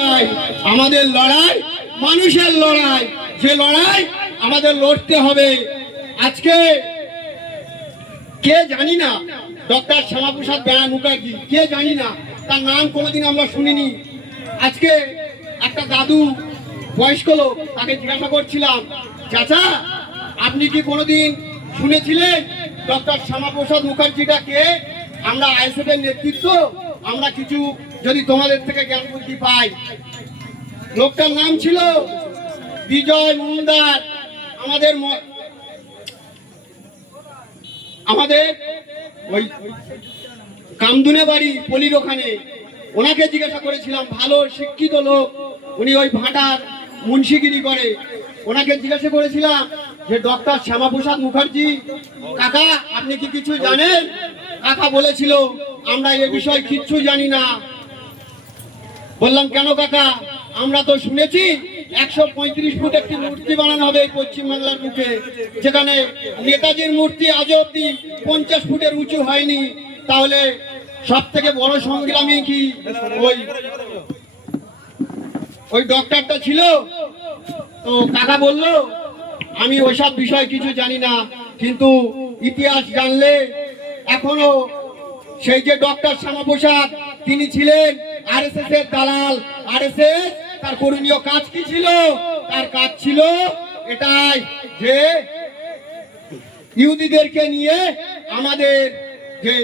লড়াই, আমাদের লড়াই মানুষের লড়াই, যে লড়াই আমাদের লড়তে হবে। আজকে কে জানি না ডক্টর শ্যামাপ্রসাদ মুখার্জি, কে জানি না, তার নাম কোনোদিন আমরা শুনিনি। আজকে একটা দাদু বয়স্ক লোক, তাকে জিজ্ঞাসা করছিলাম, চাচা আপনি কি কোনোদিন শুনেছিলেন ডক্টর শ্যামাপ্রসাদ মুখার্জিটা কে? আমরা আইএসএফ এর নেতৃত্ব, আমরা কিছু যদি তোমাদের থেকে জ্ঞান বুদ্ধি পাই। লোকটার নাম ছিল বিজয় মজুমদার। আমাদের ওই কামদুনে বাড়ি পলির ওখানে। ওনাকে জিজ্ঞাসা করেছিলাম, ভালো শিক্ষিত লোক, উনি ওই ভাটার মুন্সিগিরি করে। ওনাকে জিজ্ঞাসা করেছিলাম যে ডক্টর শ্যামাপ্রসাদ মুখার্জি কাকা আপনি কি কিছু জানেন? কাকা বলেছিল আমরা এ বিষয়ে কিচ্ছু জানি না। বললাম কেন কাকা? আমরা তো শুনেছি 135 ফুট একটি মূর্তি বানানো হবে পশ্চিমবাংলার বুকে, যেখানে নেতাজির মূর্তি আজ অব্দি 50 ফুটের উঁচু হয়নি। তাহলে সব থেকে বড় সংগ্রামী কি ওই ডক্টরটা ছিল? তো কাকা বলল আমি ওইসব বিষয় কিছু জানি না, কিন্তু ইতিহাস জানলে এখনো সেই যে ডক্টর শ্যামাপ্রসাদ তিনি ছিলেন আরএসএস এর দালাল। আরএসএস তার করণীয় কাজ কি ছিল? তার কাজ ছিল এটাই যে ইহুদিদেরকে নিয়ে আমাদের যে